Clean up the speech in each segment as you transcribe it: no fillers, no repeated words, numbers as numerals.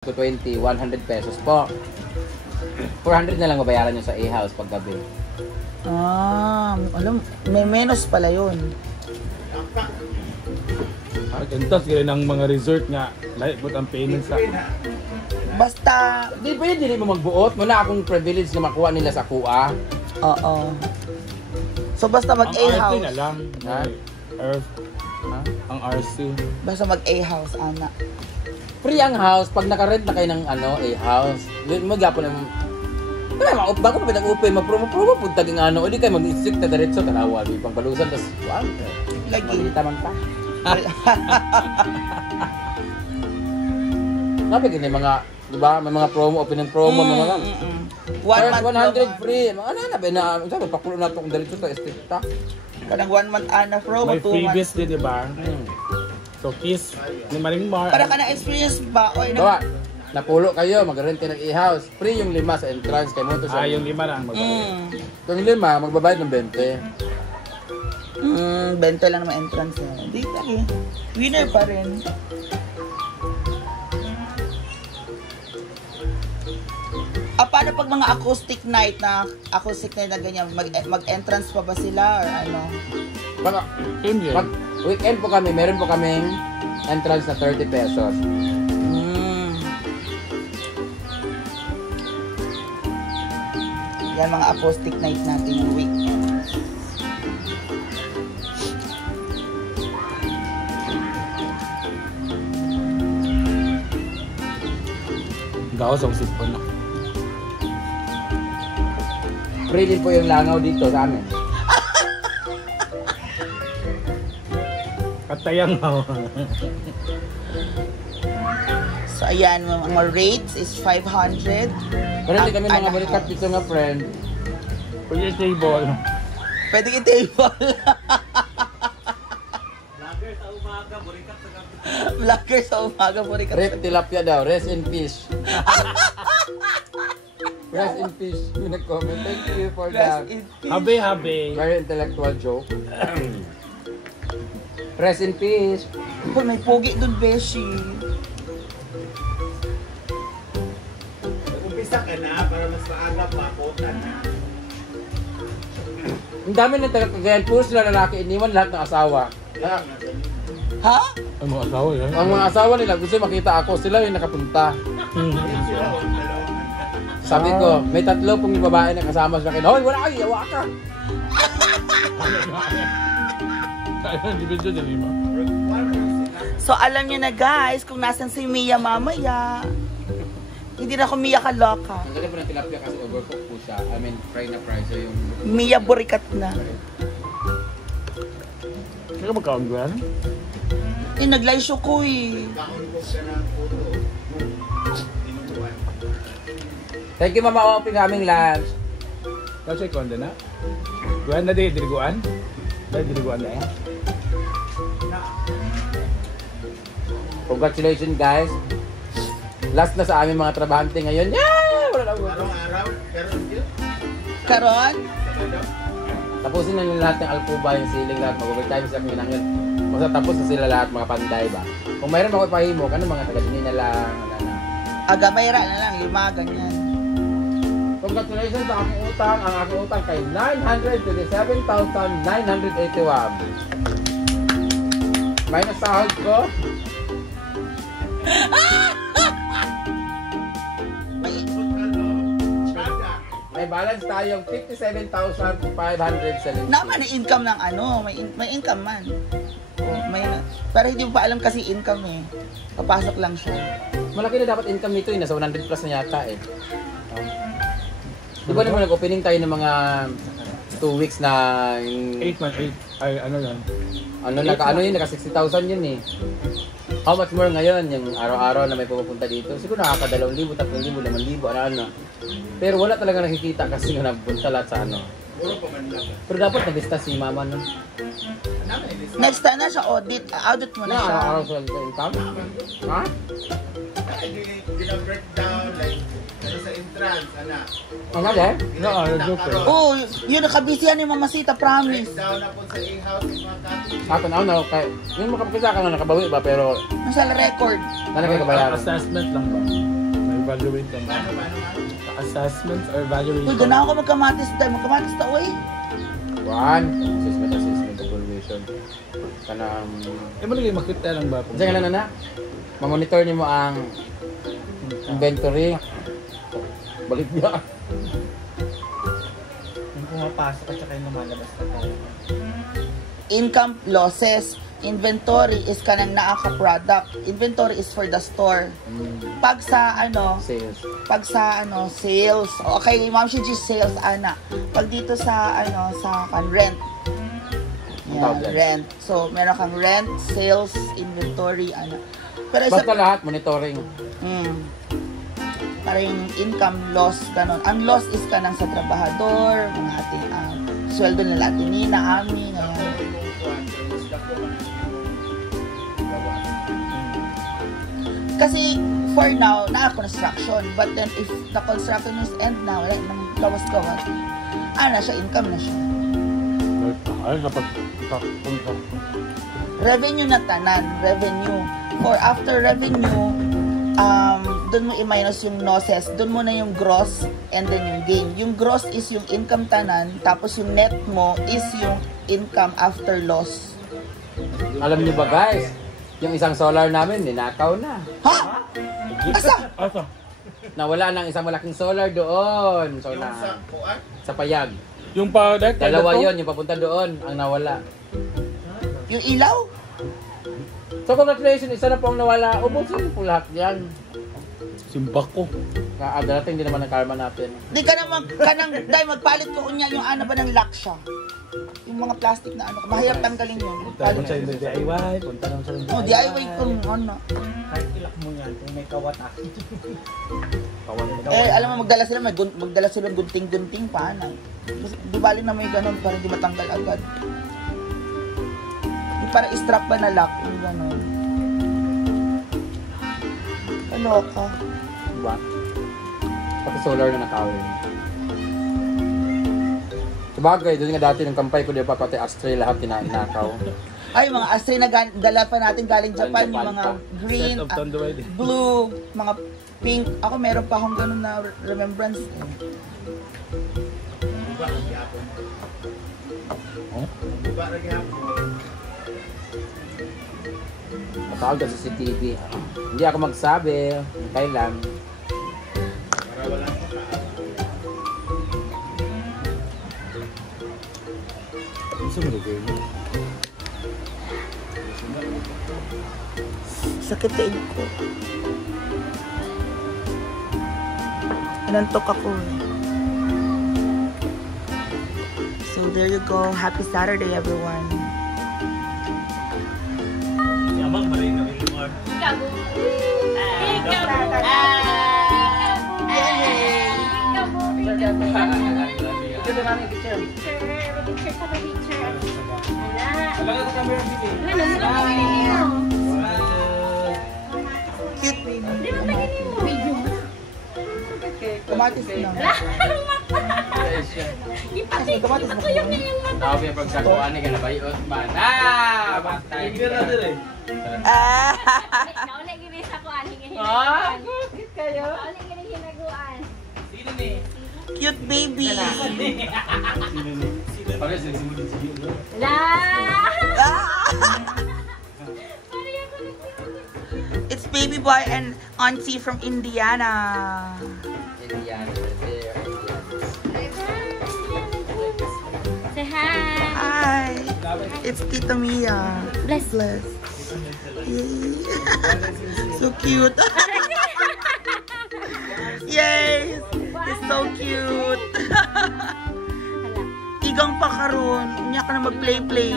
to 20, 100 pesos po. 400 na lang babayaran nyo sa A-house pag gabi. Alam, may menos pala yun. Entas gaya ng mga resort nga, lahat po ang payment sa... Basta... Di ba yun, hindi mo magbuot? Muna akong privilege na makuha nila sa kuha. Oo. So basta Ang RC na mag-A-house. lang. Ha? Ang RC. Basta mag-A-house, ana. Free ang house, pag nakarent na kayo ng A-house, magyapo naman. Bago pa pinag-upay, mapromo po taging o di kayo mag-isik na diretso, tanawa, di pang balusan, tapos, wow, Lagi. malita man pa. Napagin yung mga, di ba, may mga promo, opening promo, mga lang. One month 100 free, mga na, sabi, pakulo na ito kung diretso ito, estika. Parang 1 month ana promo, May 2 freebies months. din, di ba? So, Kiss, ni Maring Mar. Para ka na-experience ba? O, Bawa, napulo kayo, mag-rent ng A-house, free yung 5 sa entrance, kay mo to siya. yung 5 lang magbayad. Yung 5, magbabayad ng 20. 20 lang naman entrance na. Hindi lagi. Winner pa rin. Paano pag mga acoustic night na ganyan, mag-entrance pa ba sila or ano? Baka, Yun yun. pag weekend po kami, meron po kaming entrance na 30 pesos. Yan mga acoustic night natin yung weekend. Gawas ang sipon na. Free din po yung langaw dito sa amin. Katayang ako. So ayan, mga rates is 500. Pero hindi kami mga balikat dito nga, friend. Pwede yung table. Pwede yung table. Vlogger sa umaga, burikat sa Rep tilapia daw, rest in peace. Rest in peace. Yung nag-comment. Thank you for that. Habe. Very intellectual joke. Rest in peace. Uy, may pogi dun, Beshi. Umpisa ka na para mas maaga makotan na. Ang dami ng taga-Cagayan. Puro sila lalaki. Iniwan lahat ng asawa. Ha? Ang mga asawa yan. Ang mga asawa nila gusto makita ako. Sila yung nakapunta. Sabi ko, may 3 pong babae na kasama sa akin. Hoy, wala kayo, yawa ka! So alam niyo na guys, kung nasan si Mia mamaya. Hindi na ako Mia kaloka. Ang galing po ng tilapia kasi overcook po siya. I mean, fry na fry. So yung... Mia burikat na. Hindi ka magkaon ko yan? Nag-live show ko eh. Kaunbog ka ng puto. Inuwan. Thank you, Mama Oping, aming lunch. Kasi konde na. Guan na di, diriguan? Dahil diriguan na yan. Congratulations, guys. Last na sa aming mga trabahante ngayon. Yeah! Wala na Araw-araw, karon yun. Karon? Sabado. Tapusin na yung lahat ng alpuba, yung ceiling lahat. Mag-overtime sa mga nangil. Basta tapos na sila lahat, mga panday ba? Kung mayroon ako ipahimo, ano mga taga-dini na lang. Agabayra na lang, 5 ganyan. Congratulations sa aking utang. Ang aking utang kay 927,981. Minus sahod ko. May balance tayong 57,500 sa link. Naman ang income ng ano, may income man. Pero hindi mo pa alam kasi income eh. Papasok lang siya. Malaki na dapat income nito eh. Nasa 100 plus na yata eh. Di ba naman nag-opening tayo ng mga 2 weeks na 8 man, 8. Ay, ano yan? naka 60,000 yun eh. How much more ngayon yung araw-araw na may pupunta dito? Siguro nakaka 2,000, 3,000, 5,000, ano. Pero wala talaga nakikita kasi nga nagpunta lahat sa ano. Puro pa man lang. Pero dapat nag-lista si mama no? Next time na siya audit. Audit mo na Na siya. araw-araw sa income? Ha? Hindi breakdown like ano sa intro entrance, anak. Ano dahil? Oo, super. Oh, yun nakabisi yan yung mamasita, promise. Down na po sa A-house yung mga kapit. Ako na, kay yung makapagkita ka na nakabawi ba, pero Nasa record. talaga kabayaran. Assessment lang ba? May evaluate lang ba? Paano? Assessment or Uy, evaluation? ganahan ko magkamatis tayo. Magkamatis tayo, uy. One, assessment, evaluation. Kanang, Eh, mo lagi makita lang ba? kasi nga na, mamonitor niyo mo ang inventory. Balik niya. Yung pumapasok at saka yung lumalabas na tayo. Income losses. Inventory is kanang naa ka product. Inventory is for the store. Pag sa Sales. sales. Okay, Ma'am Shiji, sales ana. Pag dito sa rent. Tawag yan. Rent. So, meron kang rent, sales, inventory, ana. Pero isa Basta lahat, monitoring. para yung income loss, ganon. Ang loss is kanang sa trabahador, mga ating sweldo nila atinina, amin, ngayon. Kasi for now, construction. But then if the construction is end now, wala nang gawas-gawas, siya, income na siya. Ay, kapag Revenue na tanan, revenue. For after revenue, doon mo i-minus yung losses, doon mo na yung gross and then yung gain. Yung gross is yung income tanan, tapos yung net mo is yung income after loss. Alam niyo ba guys, yung isang solar namin, ninakaw na. Ha? Asa? Asa? Nawala ng isang malaking solar doon. So Yung na, sa kuan, sa payag. Yung pa-deck? Dalawa yon yung papunta doon, ang nawala. Yung ilaw? So congratulations, isa na po ang nawala. Ubusin po lahat yan. Simbak ko. Darating din naman ang karma natin. Di ka naman, dahil magpalit ko unya yung ba ng lock siya. Yung mga plastic na mahirap tanggalin yun. Punta naman sa DIY. Punta naman sa DIY. Oh, DIY kung kahit ilak mo yan kung may kawat ako. alam mo, magdala sila ng gunting-gunting pa, Di bali na may ganun para di matanggal agad. Di para strap ba na lock, yung ganun. Kaloka. Diba? Pati solar na nakawin. Sabagay, doon nga dati ng kampay ko, di ba pati astray lahat tinanakaw. Ay, mga astray na dala pa natin galing Japan, yung mga green, Set of Tondoy. blue, mga pink. Ako meron pa akong ganun na remembrance. Diba, nagyapon. Diba, nagyapon. Matawag ka sa CCTV. Hindi ako magsabi. Kailan? Para walang makaawa. Gusto mo rin? Sakit sa ilong ko. Nantok ako. So there you go. Happy Saturday, everyone. Yabang marin na rin mo. Cute baby. Kamatis lang. Kasi kamatis na ko. Sabi yung pagsakuan ni Kanabayot man. Batay. Nauna gini sa kuan ngayon. Bakit kayo? Nauna gini hinaguan. Sino ni? Cute baby. Pare sa simulit siya. La! It's baby boy and auntie from Indiana. Indian. Say hi. Hi. It's Tita Mia. Bless. Bless. Yay. So cute. Yay. It's so cute. Igang pa karon. Unya ka na mag-play-play.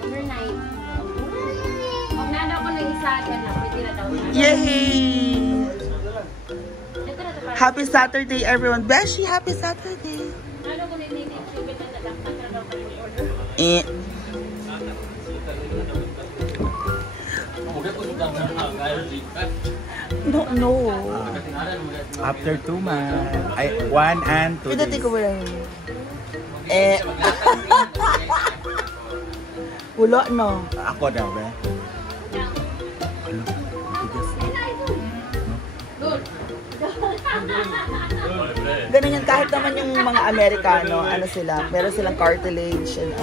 Overnight. Kung nano ko ng isa, yan na. Pwede na daw. Yay. Ito na ito para. Happy Saturday, everyone. Beshi, happy Saturday. Nano ko ng nini-chubit na dadaktan na daw kayo order. Eh. No, no. After 2 months. Ay, 1 and 2 Pwede days. ko ba lang? Wala no. Ako daw, be. Ganun yan, kahit naman yung mga Amerikano, ano sila, meron silang cartilage and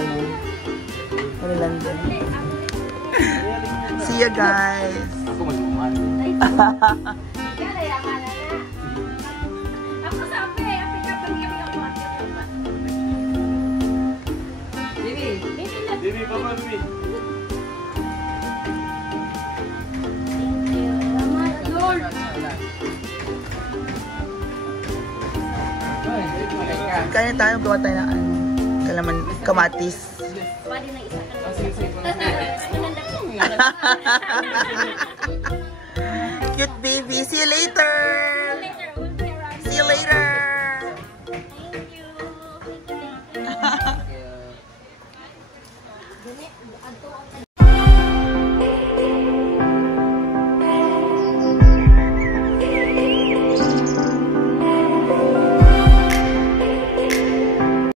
ano lang din. See ya guys! Ako mag-uman. Ako sabi, api ka pag iyak ako. Bibi! Bibi, baba, Bibi. Lord! Kaya tayo gawa tayo ng kalaman, kamatis. Pwede na isa ka. Sige, sige. Mananda ko.